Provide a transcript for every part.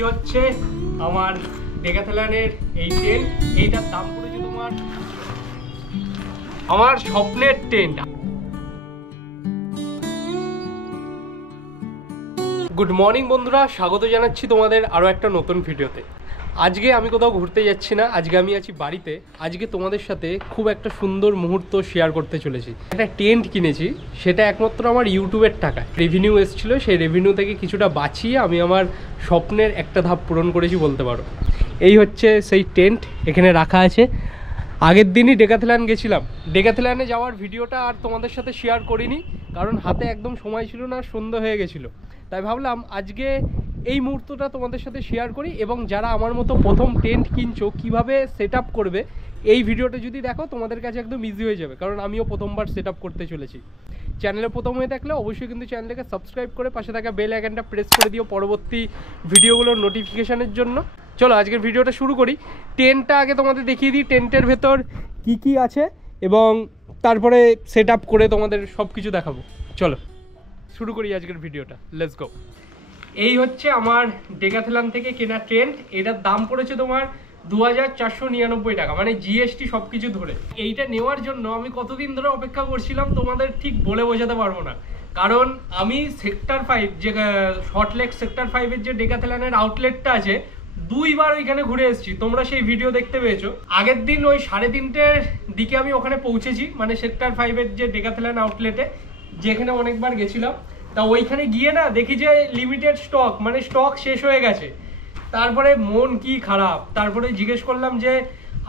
এই হচ্ছে আমার ডেকাথলনের এই টেন্ট। এইটার দাম পড়েছে তোমার আমার স্বপ্নের টেন্ট। গুড মর্নিং বন্ধুরা, স্বাগত জানাচ্ছি তোমাদের আরও একটা নতুন ভিডিওতে। আজকে আমি কোথাও ঘুরতে যাচ্ছি না, আজকে আমি আছি বাড়িতে। আজকে তোমাদের সাথে খুব একটা সুন্দর মুহূর্ত শেয়ার করতে চলেছি। একটা টেন্ট কিনেছি, সেটা একমাত্র আমার ইউটিউবের টাকায় রেভিনিউ এসেছিল। সেই রেভিনিউ থেকে কিছুটা বাঁচিয়ে আমি আমার স্বপ্নের একটা ধাপ পূরণ করেছি বলতে পারো। এই হচ্ছে সেই টেন্ট, এখানে রাখা আছে। আগের দিনই ডেকাথলন গেছিলাম, ডেকাথলনে যাওয়ার ভিডিওটা আর তোমাদের সাথে শেয়ার করিনি, কারণ হাতে একদম সময় ছিল না, সন্ধ্যা হয়ে গেছিলো। তাই ভাবলাম আজকে এই মুহূর্তটা তোমাদের সাথে শেয়ার করি, এবং যারা আমার মতো প্রথম টেন্ট কিনছো কীভাবে সেট আপ করবে, এই ভিডিওটা যদি দেখো তোমাদের কাছে একদম ইজি হয়ে যাবে, কারণ আমিও প্রথমবার সেট আপ করতে চলেছি। চ্যানেলে প্রথম হয়ে থাকলে অবশ্যই কিন্তু চ্যানেলটাকে সাবস্ক্রাইব করে পাশে থাকা বেল আইকনটা প্রেস করে দিও পরবর্তী ভিডিওগুলোর নোটিফিকেশানের জন্য। চলো আজকের ভিডিওটা শুরু করি। টেন্টটা আগে তোমাদের দেখিয়ে দিই, টেন্টের ভেতর কি কি আছে, এবং তারপরে সেট আপ করে তোমাদের সব কিছু দেখাবো। চলো শুরু করি আজকের ভিডিওটা, লেটস গো। এই হচ্ছে আমার ডেকাথলন থেকে কেনা টেন্ট। এটার দাম পড়েছে তোমার 2499 টাকা, মানে জিএসটি সব কিছু ধরে। এইটা নেওয়ার জন্য আমি কতদিন ধরে অপেক্ষা করছিলাম তোমাদের ঠিক বলে বোঝাতে পারবো না। কারণ আমি সেক্টর 5 যে সল্টলেক সেক্টর 5-এর যে ডেকাথলনের আউটলেটটা আছে, দুইবার ওইখানে ঘুরে এসেছি। তোমরা সেই ভিডিও দেখতে পেয়েছো। আগের দিন ওই 3:30-র দিকে আমি ওখানে পৌঁছেছি, মানে সেক্টর 5-এর যে ডেকাথলন আউটলেটে, যেখানে অনেকবার গেছিলাম। তা ওইখানে গিয়ে না দেখি যে লিমিটেড স্টক, মানে স্টক শেষ হয়ে গেছে। তারপরে মন কি খারাপ। তারপরে জিজ্ঞেস করলাম যে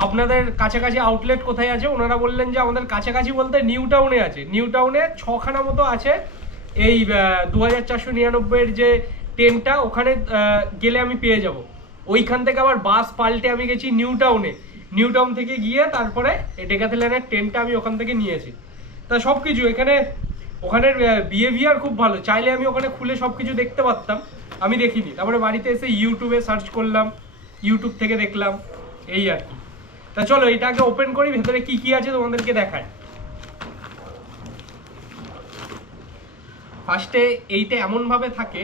আপনাদের কাছাকাছি আউটলেট কোথায় আছে। ওনারা বললেন যে আমাদের কাছাকাছি বলতে নিউ টাউনে আছে। নিউ টাউনে 6খানা মতো আছে এই 2499-এর যে টেন্টটা, ওখানে গেলে আমি পেয়ে যাব। ওইখান থেকে আবার বাস পাল্টে আমি গেছি নিউ টাউনে। নিউ টাউন থেকে গিয়ে তারপরে ডেকাথলনের টেন্টটা আমি ওখান থেকে নিয়েছি। তা সব কিছু এখানে, ওখানের বিহেভিয়ার খুব ভালো। চাইলে আমি ওখানে খুলে সব কিছু দেখতে পারতাম, আমি দেখিনি। তারপরে বাড়িতে এসে ইউটিউবে সার্চ করলাম, ইউটিউব থেকে দেখলাম, এই আর কি। তা চলো এটাকে ওপেন করি, ভেতরে কি কি আছে তোমাদেরকে দেখায়। ফার্স্টে এইটা এমনভাবে থাকে,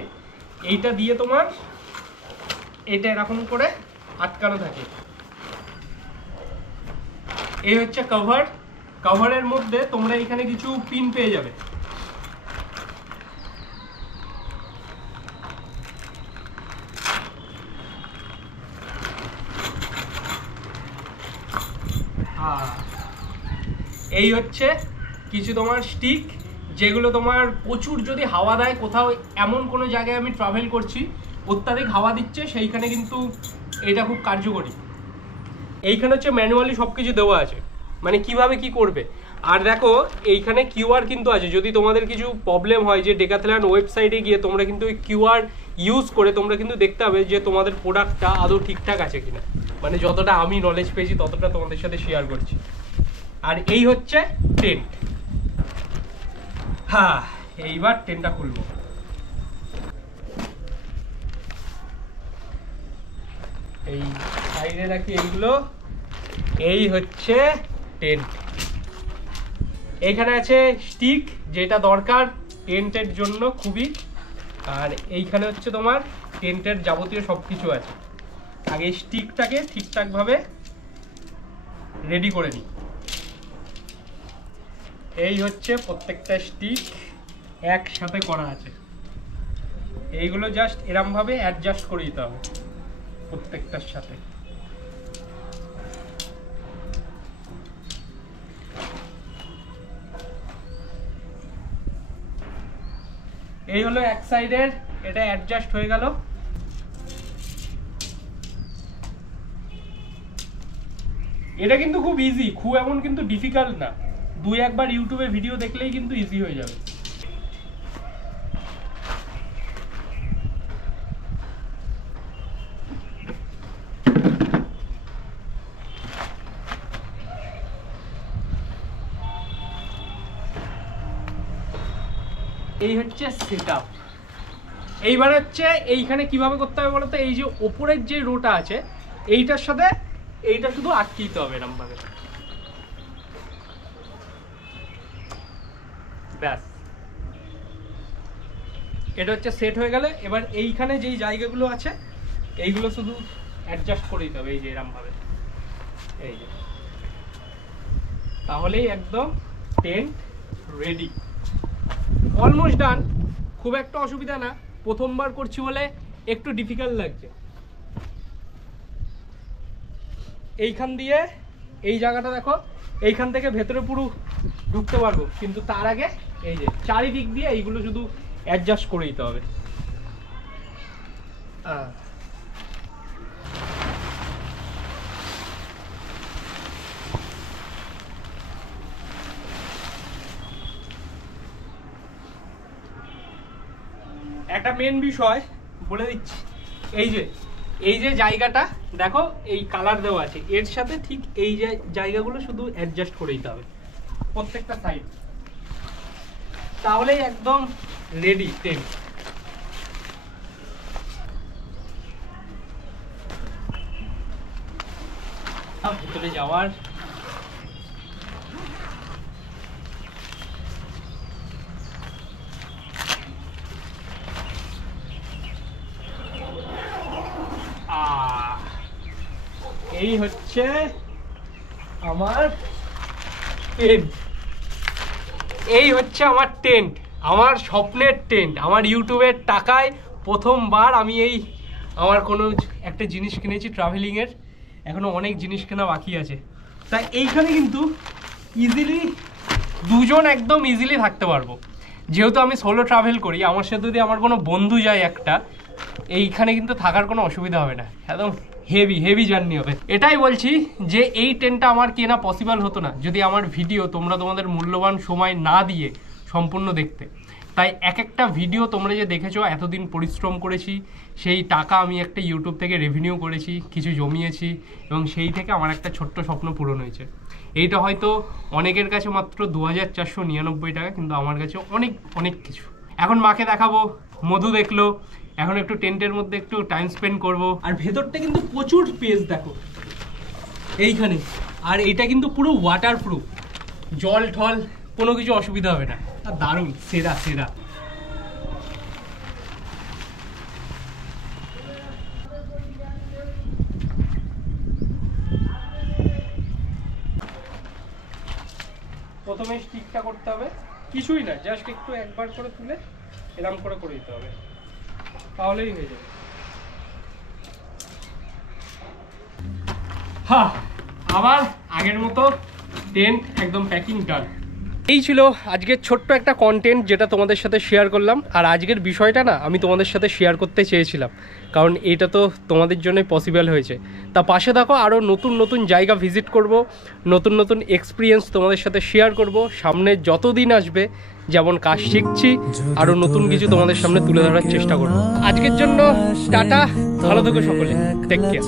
এইটা দিয়ে তোমার এটা এরকম করে আটকানো থাকে। এই হচ্ছে কভার। কভারের মধ্যে তোমরা এখানে কিছু পিন পেয়ে যাবে। এই হচ্ছে কিছু তোমার স্টিক, যেগুলো তোমার প্রচুর যদি হাওয়া দেয়, কোথাও এমন কোনো জায়গায় আমি ট্রাভেল করছি অত্যাধিক হাওয়া দিচ্ছে, সেইখানে কিন্তু এটা খুব কার্যকরী। এইখানে হচ্ছে ম্যানুয়ালি সব কিছু দেওয়া আছে, মানে কিভাবে কি করবে। আর দেখো এইখানে কিউআর কিন্তু আছে। যদি তোমাদের কিছু প্রবলেম হয়, যে ডেকাথলন ওয়েবসাইটে গিয়ে তোমরা কিন্তু ওই কিউআর ইউজ করে তোমরা কিন্তু দেখতে হবে যে তোমাদের প্রোডাক্টটা আদৌ ঠিকঠাক আছে কিনা। মানে যতটা আমি নলেজ পেয়েছি ততটা তোমাদের সাথে শেয়ার করছি। আর এই হচ্ছে টেন্ট। হ্যাঁ, এইবার টেন্টটা খুলবো। এই সাইডে রাখি এইগুলো। এই হচ্ছে টেন্ট। এইখানে আছে স্টিক, যেটা দরকার টেন্টের জন্য খুবই। আর এইখানে হচ্ছে তোমার টেন্টের যাবতীয় সব কিছু আছে। আগে স্টিকটাকে ঠিকঠাকভাবে রেডি করে নিই। এই হচ্ছে প্রত্যেকটা স্টিক একসাথে করা আছে। এইগুলো জাস্ট এরমভাবে অ্যাডজাস্ট করে দিতে হবে প্রত্যেকটার সাথে। এই হলো এক সাইডের, এটা অ্যাডজাস্ট হয়ে গেল। এটা কিন্তু খুব ইজি, খুব এমন কিন্তু ডিফিকাল্ট না। দুই একবার ইউটিউবে ভিডিও দেখলেই কিন্তু ইজি হয়ে যাবে। এই হচ্ছে সেটআপ। এইবার হচ্ছে এইখানে কিভাবে করতে হবে বলতো, এই যে ওপরের যে রোটা আছে এইটার সাথে এইটা শুধু আটকে দিতে হবে এরকম ভাবে, ব্যাস। এটা হচ্ছে সেট হয়ে গেলে এবার এইখানে যেই জায়গাগুলো আছে এইগুলো শুধু অ্যাডজাস্ট করে দিতে হবে এই যে এরকম ভাবে, এই যে, তাহলেই একদম টেন্ট রেডি, অলমোস্ট ডান। খুব একটা অসুবিধা না, প্রথমবার করছি বলে একটু ডিফিকাল্ট লাগছে। এইখান দিয়ে এই জায়গাটা দেখো, এইখান থেকে ভেতরে পুরো ঢুকতে পারবো, কিন্তু তার আগে এই যে চারিদিক দিয়ে এইগুলো শুধু অ্যাডজাস্ট করে দিতে হবে। একটা মেন বিষয় বলে দিচ্ছি, এই যে জায়গাটা দেখো এই কালার দেওয়া আছে, এর সাথে ঠিক এই যে জায়গাগুলো শুধু অ্যাডজাস্ট করে দিতে হবে প্রত্যেকটা সাইড, তাহলেই একদম রেডি টেন্ট। ভিতরে যাওয়ার এই হচ্ছে আমার টেন্ট, এই হচ্ছে আমার টেন্ট, আমার স্বপ্নের টেন্ট। আমার ইউটিউবের টাকায় প্রথমবার আমি এই আমার কোনো একটা জিনিস কিনেছি ট্রাভেলিংয়ের, এখনো অনেক জিনিস কেনা বাকি আছে। তাই এইখানে কিন্তু ইজিলি দুজন একদম ইজিলি থাকতে পারবো, যেহেতু আমি সোলো ট্রাভেল করি। আমার সাথে যদি আমার কোনো বন্ধু যায় একটা, এইখানে কিন্তু থাকার কোনো অসুবিধা হবে না, একদম হেভি জার্নি হবে। এটাই বলছি যে এই টেন্টটা আমার কেনা পসিবল হতো না যদি আমার ভিডিও তোমরা তোমাদের মূল্যবান সময় না দিয়ে সম্পূর্ণ দেখতে। তাই এক একটা ভিডিও তোমরা যে দেখেছো, এতদিন পরিশ্রম করেছি, সেই টাকা আমি একটা ইউটিউব থেকে রেভিনিউ করেছি, কিছু জমিয়েছি, এবং সেই থেকে আমার একটা ছোট্ট স্বপ্ন পূরণ হয়েছে। এইটা হয়তো অনেকের কাছে মাত্র 2499 টাকা, কিন্তু আমার কাছে অনেক কিছু। এখন মাকে দেখাবো, মধু দেখলো, এখন একটু টেন্টের মধ্যে একটু টাইম স্পেন্ড করব। আর ভেতরটা কিন্তু প্রচুর স্পেস দেখো এইখানে, আর এটা কিন্তু পুরো ওয়াটারপ্রুফ, জল ঠল কোনো কিছু অসুবিধা হবে না। আর দারুণ, সেরা। প্রথমে স্টিকটা করতে হবে, কিছুই না, জাস্ট একটু একবার করে তুলে এরকম করে দিতে হবে, তাহলেই হয়ে যাবে। হ্যাঁ, আবার আগের মতো টেন্ট একদম প্যাকিং ডান। এই ছিল আজকের ছোট্ট একটা কন্টেন্ট যেটা তোমাদের সাথে শেয়ার করলাম। আর আজকের বিষয়টা না আমি তোমাদের সাথে শেয়ার করতে চেয়েছিলাম, কারণ এটা তো তোমাদের জন্যই পসিবল হয়েছে। তা পাশে দেখো, আরও নতুন জায়গা ভিজিট করব, নতুন এক্সপিরিয়েন্স তোমাদের সাথে শেয়ার করব। সামনে যতদিন আসবে, যেমন কাজ শিখছি, আরও নতুন কিছু তোমাদের সামনে তুলে ধরার চেষ্টা করব। আজকের জন্য টাটা, ভালো থেকো সকলে, টেক কেয়ার।